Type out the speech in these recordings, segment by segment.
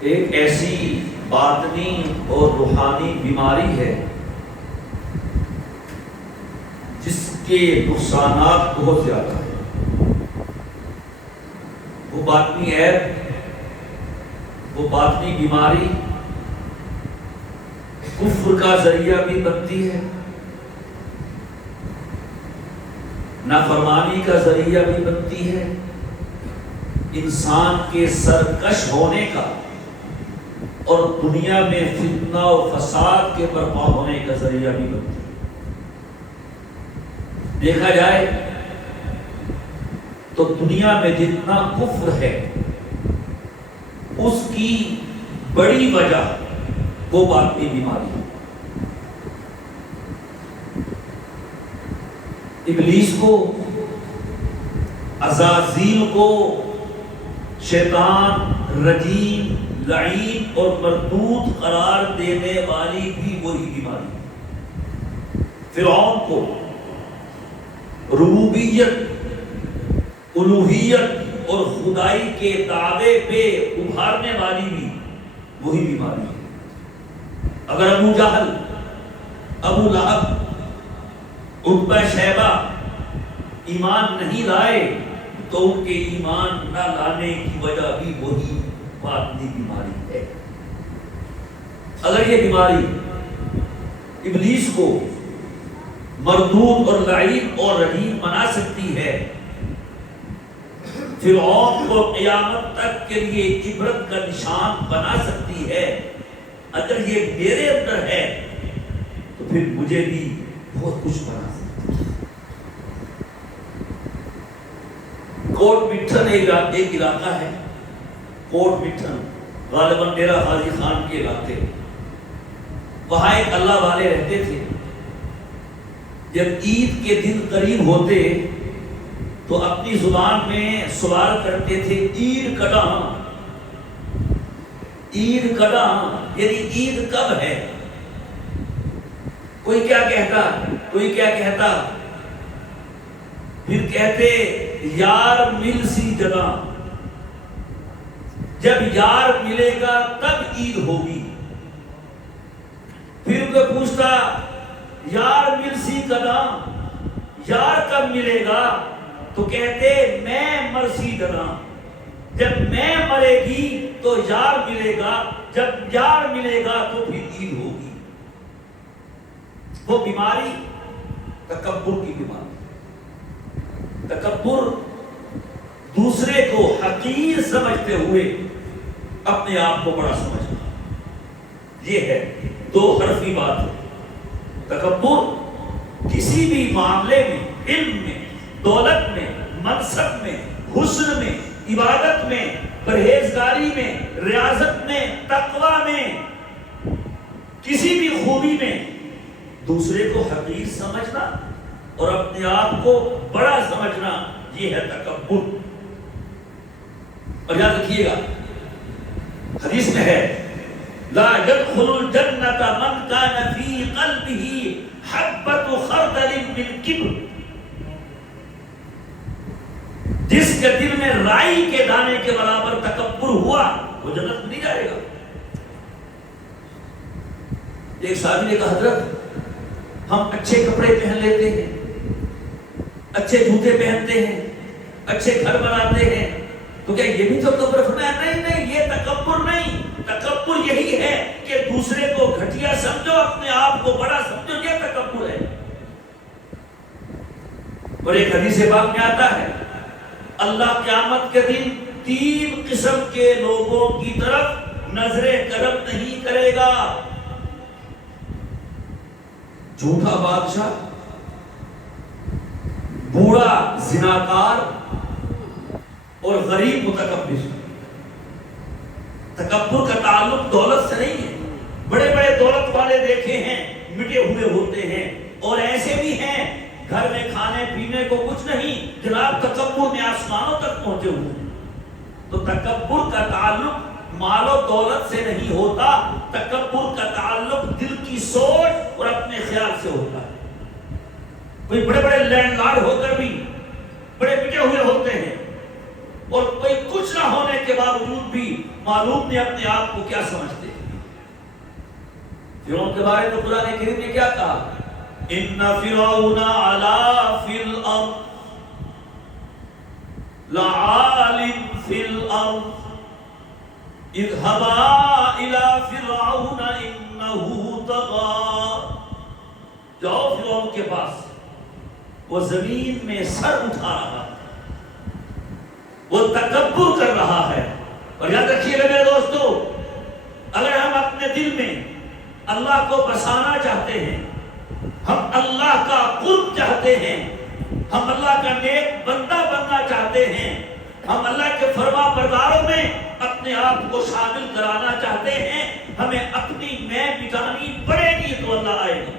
ایک ایسی باطنی اور روحانی بیماری ہے جس کے نقصانات بہت زیادہ ہیں۔ وہ باطنی عیب، وہ باطنی بیماری کفر کا ذریعہ بھی بنتی ہے، نافرمانی کا ذریعہ بھی بنتی ہے، انسان کے سرکش ہونے کا اور دنیا میں فتنہ و فساد کے برپا ہونے کا ذریعہ بھی بنتی ہے۔ دیکھا جائے تو دنیا میں جتنا کفر ہے اس کی بڑی وجہ وہ باطنی بیماری ہے۔ ابلیس کو، عزازیل کو، شیطان رجیم، لعین اور مردود قرار دینے والی بھی وہی بیماری ہے۔ فرعون کو ربوبیت، الوہیت اور خدائی کے دعوے پہ ابھارنے والی بھی وہی بیماری ہے۔ اگر ابو جہل، ابو لہب، عتبہ شیبہ ایمان نہیں لائے تو ان کے ایمان نہ لانے کی وجہ بھی وہی باطنی بیماری ہے۔ اگر یہ بیماری ابلیس کو مردود اور لعین اور رجیم بنا سکتی ہے، فرعون کو قیامت تک کے لیے عبرت کا نشان بنا سکتی ہے، اگر یہ میرے اندر ہے تو پھر مجھے بھی بہت کچھ بنا سکتی ہے۔ کوٹ مٹھن ایک علاقہ ہے، کوٹ مٹھن غالباً ڈیرہ غازی خان کے علاقے، وہاں ایک اللہ والے رہتے تھے۔ جب عید کے دن قریب ہوتے تو اپنی زبان میں سوال کرتے تھے، عید کہاں، عید کہاں، یعنی عید کب ہے؟ کوئی کیا کہتا، کوئی کیا کہتا، پھر کہتے یار مل سی جگہ، جب یار ملے گا تب عید ہوگی۔ پھر کوئی پوچھتا یار مل سی کداں، یار کب ملے گا؟ تو کہتے میں مرسی جگہ، جب میں مرے گی تو یار ملے گا، جب یار ملے گا تو پھر عید ہوگی۔ وہ بیماری تکبر کی بیماری، تکبر، دوسرے کو حقیر سمجھتے ہوئے اپنے آپ کو بڑا سمجھنا، یہ ہے دو حرفی بات ہے۔ تکبر کسی بھی معاملے میں، علم میں، دولت میں، منصب میں، حسن میں، عبادت میں، پرہیزگاری میں، ریاضت میں، تقوی میں، کسی بھی خوبی میں دوسرے کو حقیر سمجھنا اور اپنے آپ کو بڑا سمجھنا، یہ ہے تکبر۔ اور یاد رکھیے گا حدیث میں ہے لا يدخل الجنة من كان في قلبه حبة خردل من كبر، جس کے دل میں رائی کے دانے کے برابر تکبر ہوا وہ جنت میں نہیں جائے گا۔ ایک صحابی نے کہا حضرت ہم اچھے کپڑے پہن لیتے ہیں، اچھے جوتے پہنتے ہیں، اچھے گھر بناتے ہیں، تو کیا یہ بھی تکبر؟ فرمایا نہیں نہیں، یہ تکبر نہیں، تکبر یہی ہے کہ دوسرے کو گھٹیا سمجھو، اپنے آپ کو بڑا سمجھو، یہ تکبر ہے۔ اور ایک حدیث پاک میں آتا ہے اللہ قیامت کے دن تین قسم کے لوگوں کی طرف نظر کرم نہیں کرے گا، جھوٹا بادشاہ، بوڑھا زناکار اور غریب متکبر۔ تکبر کا تعلق دولت سے نہیں ہے۔ بڑے بڑے دولت والے دیکھے ہیں مٹے ہوئے ہوتے ہیں، اور ایسے بھی ہیں گھر میں کھانے پینے کو کچھ نہیں، جناب تکبر میں آسمانوں تک پہنچے ہوئے ہیں۔ تو تکبر کا تعلق مال و دولت سے نہیں ہوتا، تکبر کا تعلق دل کی سوچ اور اپنے خیال سے ہوتا ہے۔ کوئی بڑے بڑے لینڈ لارڈ ہو کر بھی بڑے مٹے ہوئے ہوتے ہیں، اور کوئی کچھ نہ ہونے کے باوجود بھی معلوم نے اپنے آپ کو کیا سمجھتے ہیں۔ فرعون کے بارے میں قرآن کریم نے کیا کہا؟ ان فرعون علا فی الارض لعال فی الارض اذهبا الى فرعون انه طغى۔ جاؤ فرعون کے پاس، وہ زمین میں سر اٹھا رہا ہے، وہ تکبر کر رہا ہے۔ اور یاد رکھیے گا میرے دوستو، اگر ہم اپنے دل میں اللہ کو بسانا چاہتے ہیں، ہم اللہ کا قرب چاہتے ہیں، ہم اللہ کا نیک بندہ بننا چاہتے ہیں، ہم اللہ کے فرما برداروں میں اپنے آپ کو شامل کرانا چاہتے ہیں، ہمیں اپنی میں مٹانی پڑے گی تو اللہ آئے گا،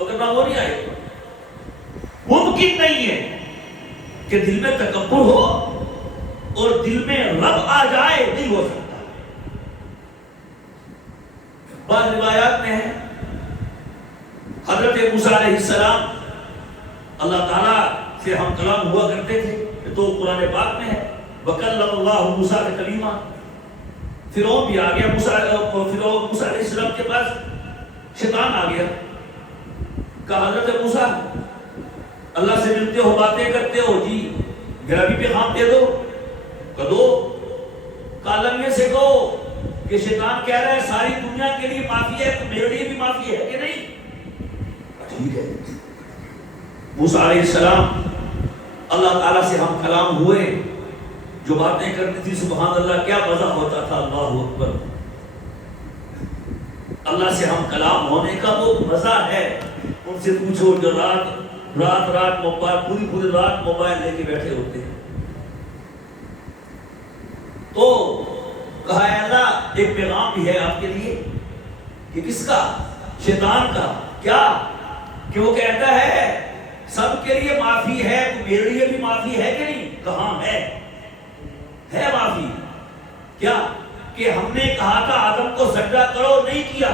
اگر نہ وہ نہیں آئے گا۔ ممکن نہیں ہے کہ دل میں تکبر ہو اور دل میں رب آ جائے، نہیں ہو سکتا۔ بعض روایات میں ہے حضرت موسیٰ علیہ السلام اللہ تعالیٰ سے ہم کلام ہوا کرتے تھے، تو قرآن پاک میں ہے وَكَلَّمَ اللَّهُ مُوسَىٰ تَكْلِيمًا۔ فرعون بھی آ گیا، فرعون موسیٰ علیہ السلام کے پاس شیطان آ گیا، کہا حضرت موسیٰ اللہ سے ملتے ہو، باتیں کرتے ہو، جی میرا بھی پیغام دے دو، کہا دو، کالمیے سے کہو کہ شیطان کہہ رہا ہے ساری دنیا کے لیے معافی ہے، تو میرے لیے بھی معافی ہے کہ نہیں؟ ٹھیک ہے۔ موسیٰ علیہ السلام اللہ تعالیٰ سے ہم کلام ہوئے، جو باتیں کرتی تھی سبحان اللہ کیا مزہ ہوتا تھا، اللہ اکبر۔ اللہ سے ہم کلام ہونے کا وہ مزہ ہے، ان سے پوچھو جو رات موبائل پوری رات موبائل لے کے بیٹھے ہوتے ہیں۔ تو کہا ہے اللہ ایک پیغام بھی ہے آپ کے لیے، کہ کس کا؟ شیطان کا۔ کیا؟ کہ وہ کہتا ہے سب کے لیے معافی ہے، تو میرے لیے بھی معافی ہے کہ نہیں؟ کہاں ہے معافی۔ کیا کہ ہم نے کہا تھا آدم کو سجدہ کرو، نہیں کیا،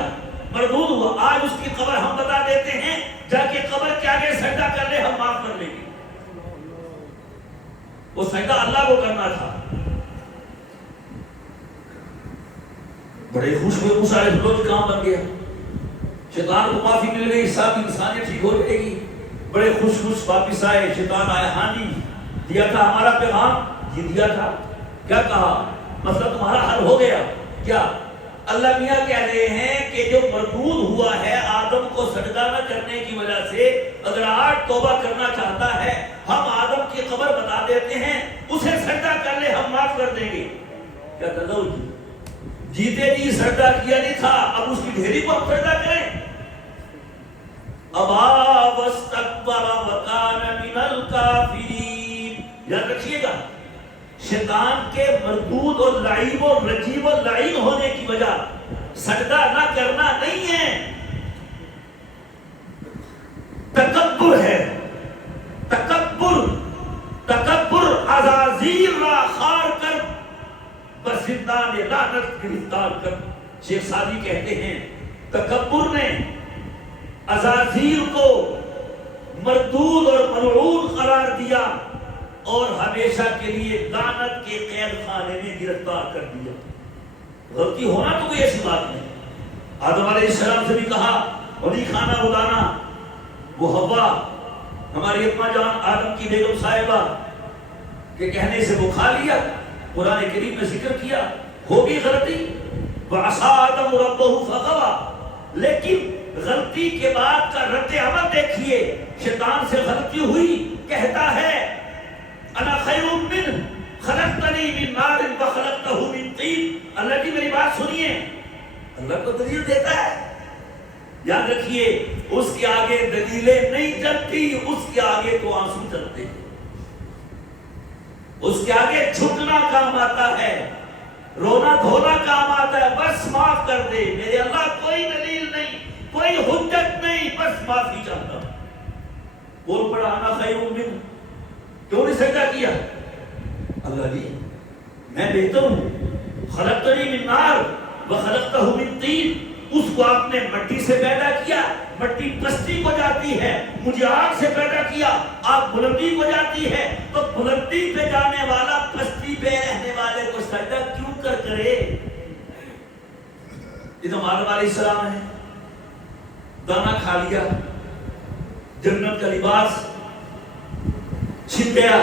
مردود ہوا، آج اس کی قبر ہم بتا دیتے ہیں، جا کے قبر کے آگے سجدہ کر لے، ہم معاف کر لیں گے۔ وہ سجدہ اللہ کو کرنا تھا۔ بڑے خوش ہوئے موسیٰ علیہ السلام، کام بن گیا، شیطان کو معافی مل گئی، سب انسانیت ٹھیک ہو جائے گی۔ بڑے خوش واپس آئے، شیطان آیا، ہاں جی دیا تھا ہمارا پیغام، جی دیا تھا، کیا کہا؟ مسئلہ تمہارا حل ہو گیا۔ کیا؟ اللہ میاں کہہ رہے ہیں کہ جو مردود ہوا ہے آدم کو سجدہ نہ کرنے کی وجہ سے، اگر آج توبہ کرنا چاہتا ہے، ہم آدم کی قبر بتا دیتے ہیں، اسے سجدہ کر لے، ہم معاف کر دیں گے۔ کیا کرو جی؟ جیتے جی سجدہ کیا نہیں تھا، اب اس کی ڈھیری کو ہم سجدہ کریں؟ ابا واستکبر وکان من الکافرین۔ یاد رکھیے گا، شیطان کے مردود اور لعیب اور رجیب اور لعین ہونے کی وجہ سجدہ نہ کرنا نہیں ہے، تکبر ہے۔ تکبر عزازیل را خار کر بزندان لعنت گرفتار کر۔ شیخ سعدی کہتے ہیں تکبر نے عزازیل کو مردود اور ملعون قرار دیا اور ہمیشہ کے لیے لعنت کے قید خانے میں گرفتار کر دیا۔ غلطی ہونا تو کوئی ایسی بات نہیں۔ آدم علیہ السلام سے بھی کہا وہی کھانا بتانا، وہ حوا ہماری اپنا جان آدم کی بیگم صاحبہ کے کہنے سے وہ کھا لیا، قرآن کریم میں ذکر کیا، ہوگی غلطی، وعصى آدم ربہ فغوى، لیکن غلطی کے بعد کا رد عمل دیکھیے، شیطان سے غلطی ہوئی، کہتا ہے انا خیر منہ خلقتنی من نار وخلقتہ من طین۔ اللہ کی میری بات سنیے، اللہ کو دلیل دیتا ہے، یاد رکھیے اس کے آگے دلیلیں نہیں چلتی، اس کے آگے تو آنسو چلتے ہیں، اس کے آگے جھکنا کام آتا ہے، رونا دھونا کام آتا ہے، بس معاف کر دے میرے اللہ، کوئی دلیل نہیں، کوئی حجت نہیں، بس معافی چاہتا ہوں۔ بول پڑا انا خیر منہ، کیوں نہیں سجدہ کیا؟ اللہ جی میں بہتر ہوں، خلقتنی من نار وخلقتہ من طین، اس کو آپ نے مٹی سے پیدا کیا، مٹی پستی کو جاتی ہے، مجھے آگ سے پیدا کیا، آگ بلندی کو جاتی ہے، تو بلندی پہ جانے والا پہ رہنے والے کو سجدہ کیوں کرے؟ یہ تو آدم علیہ السلام ہے، دانا کھا لیا، جنت کا لباس چھن گیا،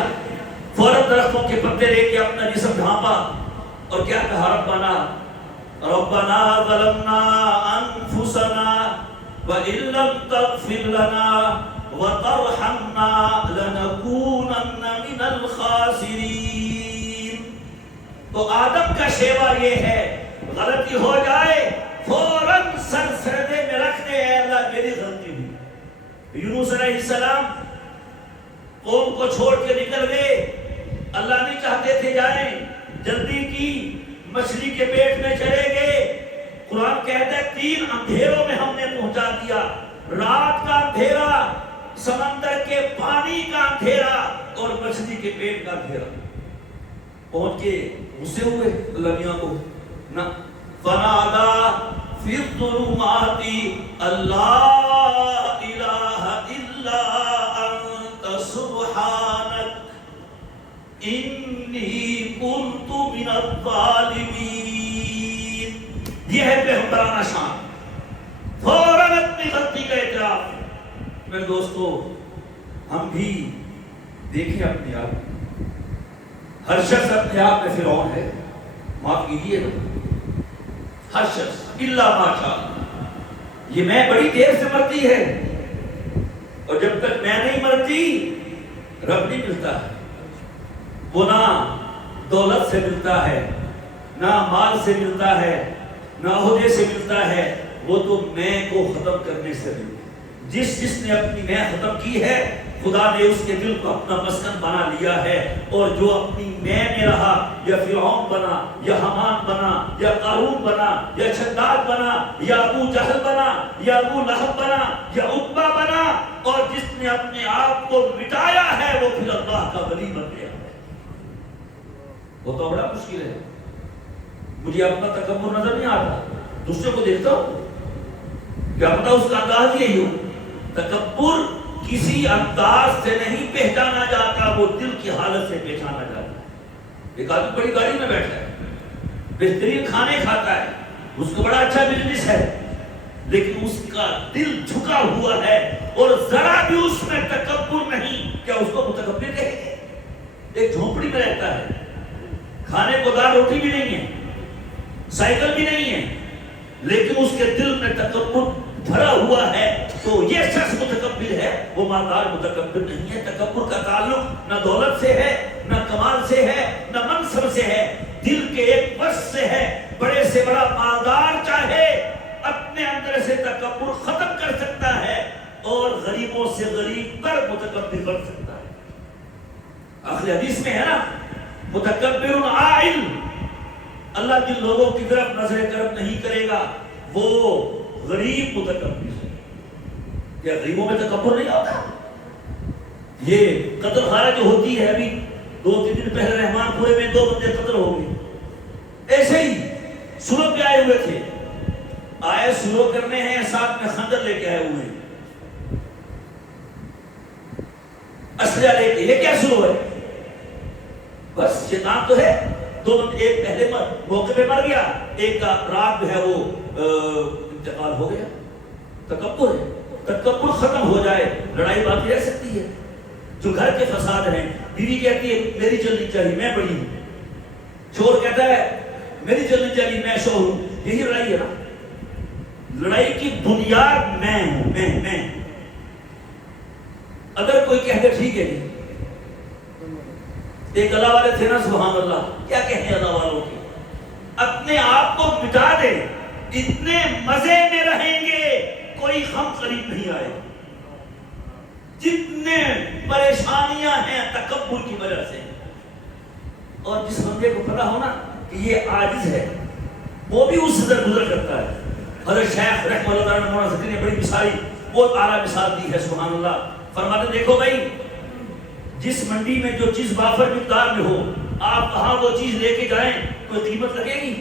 فوراً درختوں کے پتے لے کے اپنا جسم ڈھانپا اور کیا کہا؟ ربنا ظلمنا انفسنا وان لم تغفر لنا وترحمنا لنكونن من الخاسرین۔ تو آدم کا شیوا یہ ہے، غلطی ہو جائے فوراً سر سجدے میں رکھ دے، اے اللہ میری غلطی ہوئی۔ یونس علیہ السلام قوم کو چھوڑ کے نکل گئے، اللہ نہیں چاہتے تھے جائیں، جلدی کی، مچھلی کے پیٹ میں چلے گئے۔ قرآن کہتا ہے 3 اندھیروں میں ہم نے پہنچا دیا، رات کا اندھیرا، سمندر کے پانی کا اندھیرا اور مچھلی کے پیٹ کا اندھیرا۔ پہنچ کے غصے ہوئے اللہ میاں کو نہ، فنادا فی الظلمات اللہ الہ الا انت سبحانک انی کنت من الظالمین۔ یہ ہے پیغمبرانہ شان، فوراً اپنی غلطی کا اعتراف۔ میرے دوستو، ہم بھی دیکھیں اپنے آپ، ہر شخص اپنے آپ میں فرعون ہے، معاف کیجیے نا، ہر شخص الا ما شاء۔ یہ میں بڑی دیر سے مرتی ہے، اور جب تک میں نہیں مرتی رب نہیں ملتا ہے۔ وہ نہ دولت سے ملتا ہے، نہ مال سے ملتا ہے، نہ عہدے سے ملتا ہے، وہ تو میں کو ختم کرنے سے ملتا ہے۔ جس نے اپنی میں ختم کی ہے، خدا نے اس کے دل کو اپنا مسکن بنا لیا ہے، اور جو اپنی میں رہا، یا فرعون بنا، یا حمان بنا، یا قارون بنا، یا شداد بنا، یا ابو جہل بنا، یا ابو لہب بنا، یا عتبہ بنا، اور جس نے اپنے آپ کو مٹایا ہے وہ پھر اللہ کا ولی بن گیا ہے۔ وہ تو بڑا مشکل ہے۔ مجھے اپنا تکبر نظر نہیں آتا، دوسرے کو دیکھتا ہوں، کیا پتا اس کا انداز یہی ہو۔ تکبر کسی انداز سے نہیں پہچانا جاتا، وہ دل کی حالت سے پہچانا جاتا ہے۔ ایک آدمی بڑی گاڑی میں بیٹھا ہے، بہترین کھانے کھاتا ہے، اس کو بڑا اچھا بزنس ہے، لیکن اس کا دل جھکا ہوا ہے اور ذرا بھی اس میں تکبر نہیں، کیا اس کو متکبر کہیں گے؟ ایک جھونپڑی میں رہتا ہے، کھانے کو دال روٹی بھی نہیں ہے، سائیکل بھی نہیں ہے، لیکن اس کے دل میں تکبر بھرا ہوا ہے، تو یہ شخص متکبر ہے، وہ مالدار متکبر نہیں ہے۔ تکبر کا تعلق نہ دولت سے ہے، نہ کمال سے ہے، نہ منصب سے ہے، دل کے ایک وصف سے ہے۔ بڑے سے بڑا مالدار چاہے اپنے اندر سے تکبر ختم کر سکتا ہے، اور غریبوں سے غریب تر متکبر بن سکتا ہے۔ آخری حدیث میں ہے نا، متکبر عائل، اللہ جن لوگوں کی طرف نظر کرم نہیں کرے گا وہ غریب متکبر ہے۔ کیا غریبوں میں تکبر نہیں ہوتا؟ یہ قتل خانہ جو ہوتی ہے، ابھی 2-3 دن پہلے رحمان پورے میں 2 بندے قتل ہو گئے، ایسے ہی سلو پہ آئے ہوئے تھے، آئے سلو کرنے ہیں، ساتھ میں خنجر لے کے آئے ہوئے ہیں، اسلحہ لے کے۔ یہ کیا سلو ہے؟ بس شیطان تو ہے۔ 2 بندے، ایک پہلے موقع پہ مر گیا، ایک کا رات جو ہے وہ انتقال ہو گیا۔ تکبر ہے، تکبر ختم ہو جائے لڑائی باقی رہ سکتی ہے۔ جو گھر کے فساد ہیں، بیوی کہتی ہے میری چلنی چاہیے، میں بڑی ہوں، شوہر کہتا ہے میری چلنی چاہیے، میں شوہر ہوں، یہی لڑائی ہے نا۔ لڑائی کی بنیاد میں ہوں، میں۔ اگر کوئی کہتے ٹھیک ہے جی، ایک اللہ والے تھے نا، سبحان اللہ، کیا کہتے ہیں اللہ والوں کی، اپنے آپ کو مٹا دے، اتنے مزے میں رہیں گے کوئی غم قریب نہیں آئے۔ جتنے پریشانیاں ہیں تکبر کی وجہ سے، اور جس بندے کو پتا ہو نا کہ یہ عاجز ہے، وہ بھی اس سے گزر کرتا ہے۔ حضرت شیخ رحمہ اللہ تعالیٰ نے بڑی مثالی، بہت اعلیٰ مثال دی ہے، سبحان اللہ۔ فرماتے دیکھو بھائی، جس منڈی میں جو چیز بافر مقدار میں ہو، آپ کہاں وہ چیز لے کے جائیں، کوئی قیمت لگے گی؟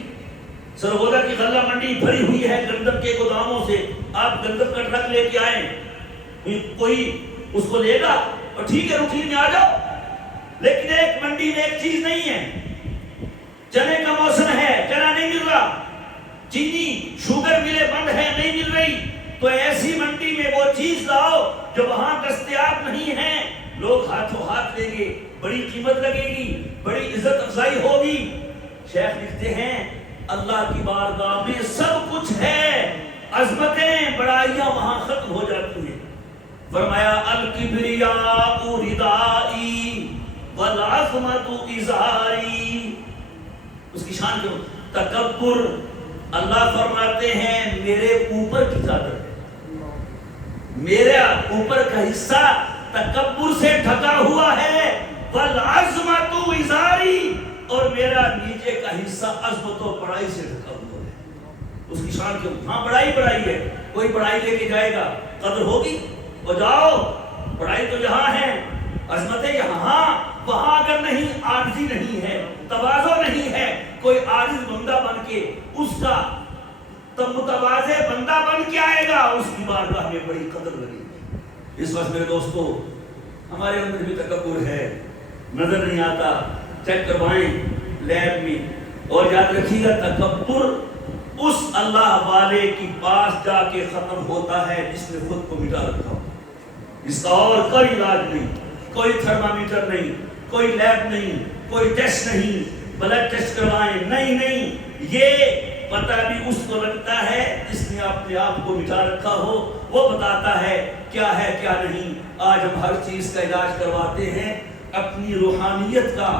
سرگودا کی غلہ منڈی بھری ہوئی ہے گندم کے گوداموں سے، آپ گندم کا ٹرک لے کے آئیں، کوئی اس کو لے گا؟ اور ٹھیک ہے روٹین میں آ جاؤ، لیکن ایک منڈی میں ایک چیز نہیں ہے، چنے کا موسم ہے، چنا نہیں مل رہا، چینی شوگر ملیں بند ہے، نہیں مل رہی، تو ایسی منڈی میں وہ چیز لاؤ جو وہاں دستیاب نہیں ہے، لوگ ہاتھوں ہاتھ لیں گے، بڑی قیمت لگے گی، بڑی عزت افزائی ہوگی۔ شیخ لکھتے ہیں اللہ کی بارگاہ میں سب کچھ ہے، عظمتیں بڑائیاں وہاں ختم ہو جاتی ہیں۔ فرمایا الکبریاء ردائی والعظمت ازاری، اس کی شان کیوں؟ تکبر، اللہ فرماتے ہیں میرے اوپر کی چادر ہے، میرے اوپر کا حصہ تکبر سے ڈھکا ہوا ہے، والعظمت ازاری، اور میرا نیچے کا حصہ عظمت و بڑائی سے ڈھکا ہوا ہے۔ اس کی شان کیوں؟ ہاں بڑائی بڑائی ہے، کوئی بڑائی لے کے جائے گا قدر ہوگی، وہ جاؤ بڑائی تو یہاں ہے، عظمتیں یہاں، وہاں اگر نہیں عاجزی نہیں ہے، تواضع نہیں ہے، کوئی عاجز بندہ بن کے اس کا متواضع بندہ بن کے آئے گا، اس کی بارگاہ میں بڑی قدر لگے گی۔ اس وقت میرے دوستو ہمارے اندر بھی تکبر ہے، نظر نہیں آتا، چیک کروائیں لیب میں، اور یاد رکھیے گا تکبر اس اللہ والے کی پاس جا کے ختم ہوتا ہے جس نے خود کو مٹا رکھا ہو۔ اس کا اور کوئی علاج نہیں، کوئی تھرمامیٹر نہیں، کوئی لیب نہیں، کوئی ٹیسٹ نہیں، بلڈ ٹیسٹ کروائیں، نہیں، یہ پتہ بھی اس کو لگتا ہے جس نے اپنے آپ کو مٹا رکھا ہو، وہ بتاتا ہے کیا ہے کیا نہیں۔ آج ہم ہر چیز کا علاج کرواتے ہیں، اپنی روحانیت کا،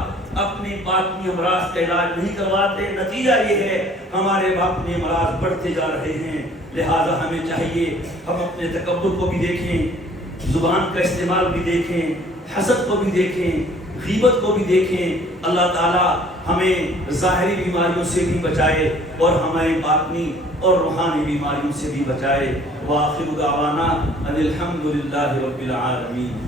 اپنے باطنی امراض کا علاج نہیں کرواتے، نتیجہ یہ ہے ہمارے باطنی امراض بڑھتے جا رہے ہیں۔ لہٰذا ہمیں چاہیے ہم اپنے تکبر کو بھی دیکھیں، زبان کا استعمال بھی دیکھیں، حسد کو بھی دیکھیں، غیبت کو بھی دیکھیں۔ اللہ تعالیٰ ہمیں ظاہری بیماریوں سے بھی بچائے اور ہمیں باطنی اور روحانی بیماریوں سے بھی بچائے۔ وآخر دعوانا ان الحمد للہ رب العالمین۔